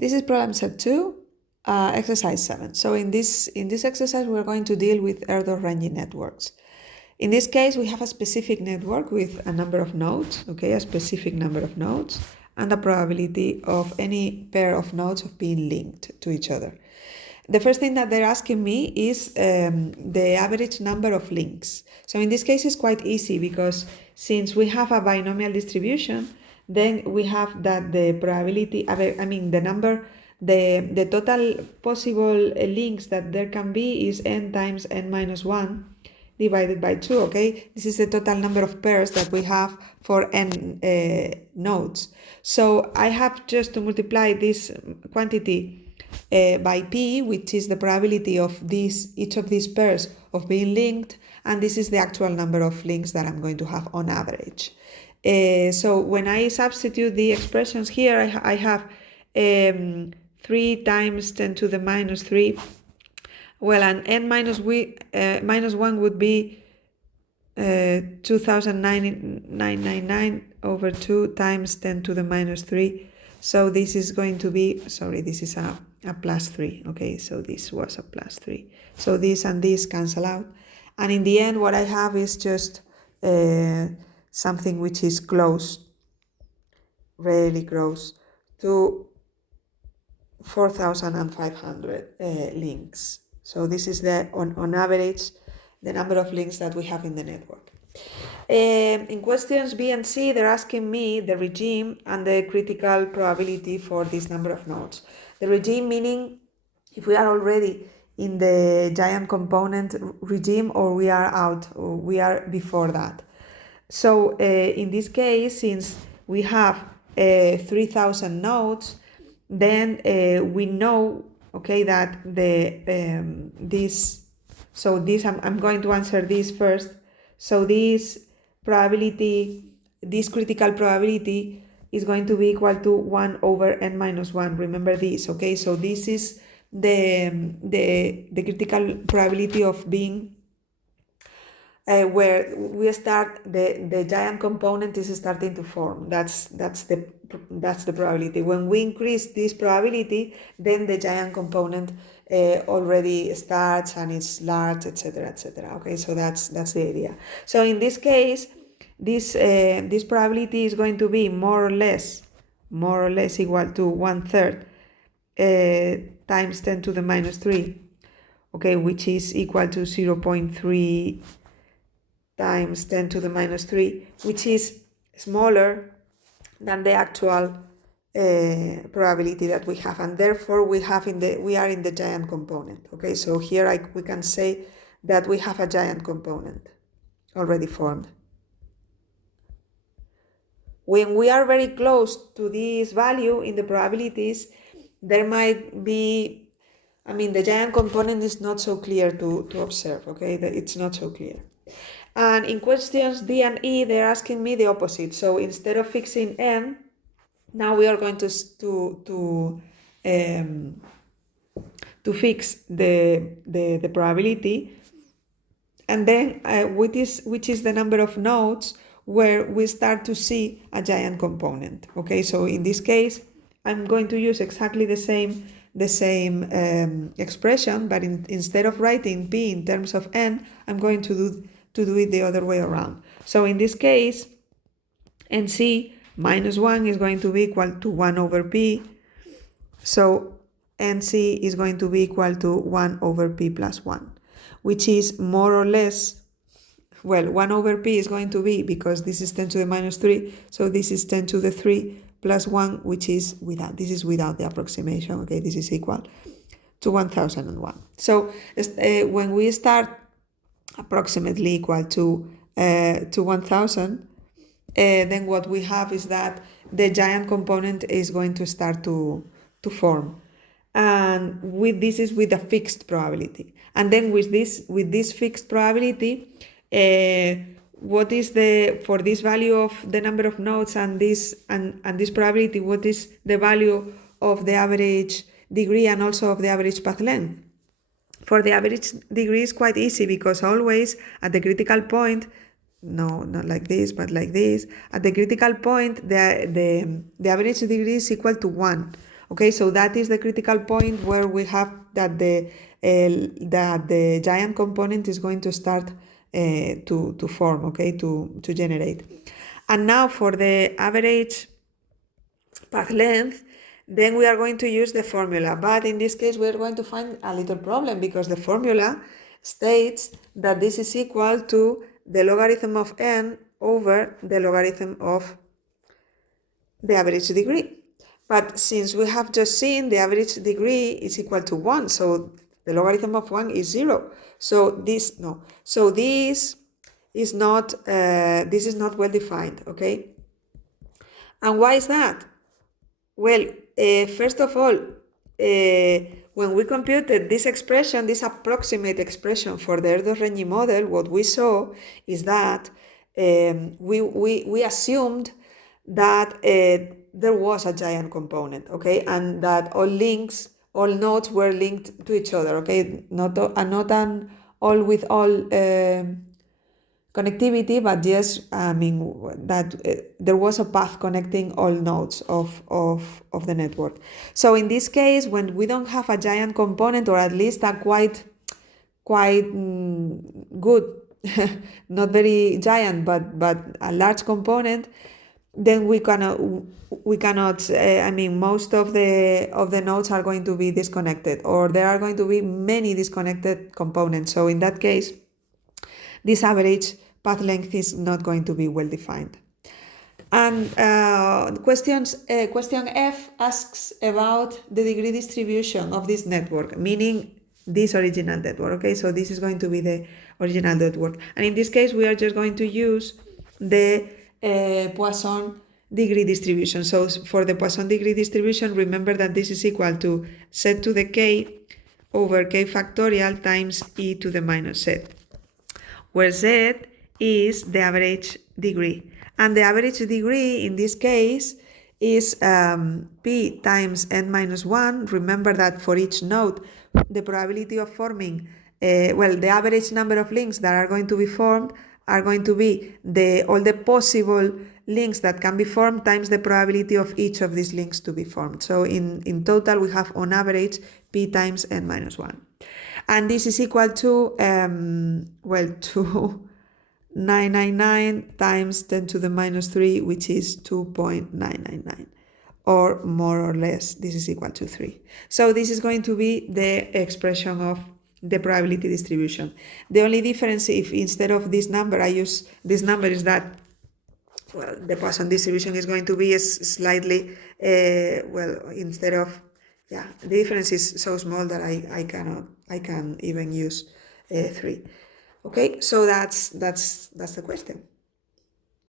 This is problem set 2, exercise 7. So in this exercise, we're going to deal with Erdős-Rényi networks. In this case, we have a specific network with a number of nodes, okay, a specific number of nodes, and a probability of any pair of nodes of being linked to each other. The first thing that they're asking me is the average number of links. So in this case, it's quite easy because since we have a binomial distribution, then we have that the probability, the total possible links that there can be is n times n minus 1 divided by 2, okay? This is the total number of pairs that we have for n nodes. So I have just to multiply this quantity by p, which is the probability of each of these pairs of being linked, and this is the actual number of links that I'm going to have on average. So when I substitute the expressions here, I have 3 times 10 to the minus 3. Well, and n minus 1 would be 2,999 over 2 times 10 to the minus 3. So this is going to be, sorry, this is a plus 3, okay? So this was a plus 3. So this and this cancel out. And in the end, what I have is just something which is close, really close to 4,500 links. So this is on average, the number of links that we have in the network. In questions B and C, they're asking me the regime and the critical probability for this number of nodes. The regime meaning if we are already in the giant component regime or we are out, or we are before that. So in this case, since we have 3,000 nodes, then we know, okay, that I'm going to answer this first. So this probability, this critical probability is going to be equal to 1 over n minus 1. Remember this, okay? So this is the critical probability of being where we start, the giant component is starting to form. That's the probability. When we increase this probability, then the giant component already starts and it's large, etc., etc. Okay, so that's the idea. So in this case, this probability is going to be more or less equal to 1/3 times 10 to the minus 3, okay, which is equal to 0.3 times 10 to the minus 3, which is smaller than the actual probability that we have, and therefore we are in the giant component. Okay, so here we can say that we have a giant component already formed. When we are very close to this value in the probabilities, there might be, the giant component is not so clear to observe, okay, it's not so clear. And in questions D and E, they're asking me the opposite. So instead of fixing n, now we are going to fix the probability, and then which is the number of nodes where we start to see a giant component. Okay, so in this case, I'm going to use exactly the same expression, but instead of writing p in terms of n, I'm going to do it the other way around. So in this case, NC minus 1 is going to be equal to 1 over p. So NC is going to be equal to 1 over p plus 1, which is more or less, well, 1 over p is going to be, because this is 10 to the minus 3, so this is 10 to the 3 plus 1, which is without the approximation, okay, this is equal to 1001. So when we start approximately equal to 1000, then what we have is that the giant component is going to start to form, and this is with a fixed probability. And then with this fixed probability, what is for this value of the number of nodes and this probability, what is the value of the average degree and also of the average path length? For the average degree is quite easy, because always at the critical point, no, not like this, but like this, at the critical point, the average degree is equal to 1. Okay, so that is the critical point where we have that the giant component is going to start to form, okay, to generate. And now for the average path length, then we are going to use the formula. But in this case, we are going to find a little problem because the formula states that this is equal to the logarithm of n over the logarithm of the average degree. But since we have just seen the average degree is equal to 1, so the logarithm of 1 is 0. So this is not well defined, okay? And why is that? Well, first of all, when we computed this expression, this approximate expression for the Erdős-Rényi model, what we saw is that we assumed that there was a giant component, okay, and that all nodes were linked to each other, okay, not an all with all connectivity, but yes, I mean that there was a path connecting all nodes of the network. So in this case, when we don't have a giant component, or at least a quite good, not very giant, but a large component, then we cannot. I mean, most of the nodes are going to be disconnected, or there are going to be many disconnected components. So in that case, this average path length is not going to be well defined. And question F asks about the degree distribution of this network, meaning this original network. Okay, so this is going to be the original network. And in this case, we are just going to use the Poisson degree distribution. So for the Poisson degree distribution, remember that this is equal to z to the k over k factorial times e to the minus z, where z is the average degree. And the average degree in this case is p times n minus 1. Remember that for each node, the probability of forming, the average number of links that are going to be formed are going to be all the possible links that can be formed times the probability of each of these links to be formed. So in total, we have on average p times n minus 1. And this is equal to, to 999 times 10 to the minus 3, which is 2.999, or more or less, this is equal to 3. So this is going to be the expression of the probability distribution. The only difference, if instead of this number I use this number, is that, well, the Poisson distribution is going to be slightly, instead of, the difference is so small that I can even use 3. Okay, so that's the question.